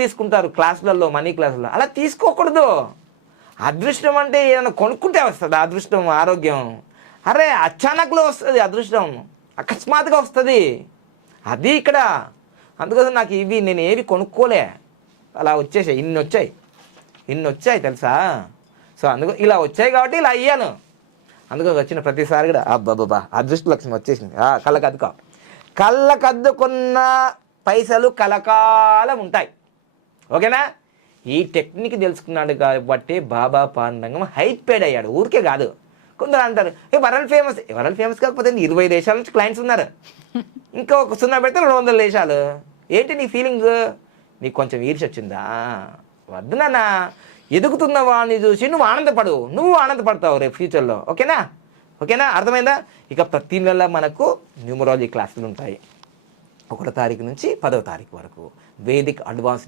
తీసుకుంటారు క్లాసులలో, మనీ క్లాసులలో. అలా తీసుకోకూడదు. అదృష్టం అంటే ఏదైనా కొనుక్కుంటే వస్తుంది అదృష్టం, ఆరోగ్యం. అరే అచానక్లో వస్తుంది అదృష్టం, అకస్మాత్తుగా వస్తుంది. అది ఇక్కడ. అందుకోసం నాకు నేను ఏవి కొనుక్కోలే, అలా వచ్చేసాయి. ఇన్ని వచ్చాయి తెలుసా. సో అందుకు ఇలా వచ్చాయి కాబట్టి ఇలా అయ్యాను. అందుకని వచ్చిన ప్రతిసారి కూడా అబ్బాబ్బా అదృష్ట లక్ష్మి వచ్చేసింది. కళ్ళకద్దుకున్న పైసలు కలకాలం ఉంటాయి. ఓకేనా. ఈ టెక్నిక్ తెలుసుకున్నాడు కాబట్టి బాబా పాండంగం హైపేడ్ అయ్యాడు. ఊరికే కాదు. కొందరు అంటారు వరల్డ్ ఫేమస్ కాకపోతే 20 దేశాల నుంచి క్లయింట్స్ ఉన్నారు, ఇంకా ఒక 0 పెడితే 200 దేశాలు. ఏంటి నీ ఫీలింగ్? నీకు కొంచెం ఈర్ష్య వచ్చిందా? వద్దు నాన్న, ఎదుగుతున్న వాడిని చూసి నువ్వు ఆనందపడతావు రేపు ఫ్యూచర్లో. ఓకేనా అర్థమైందా. ఇక ప్రతి నెల మనకు న్యూమరాలజీ క్లాసులు ఉంటాయి. 1వ తారీఖు నుంచి 10వ తారీఖు వరకు వేదిక్ అడ్వాన్స్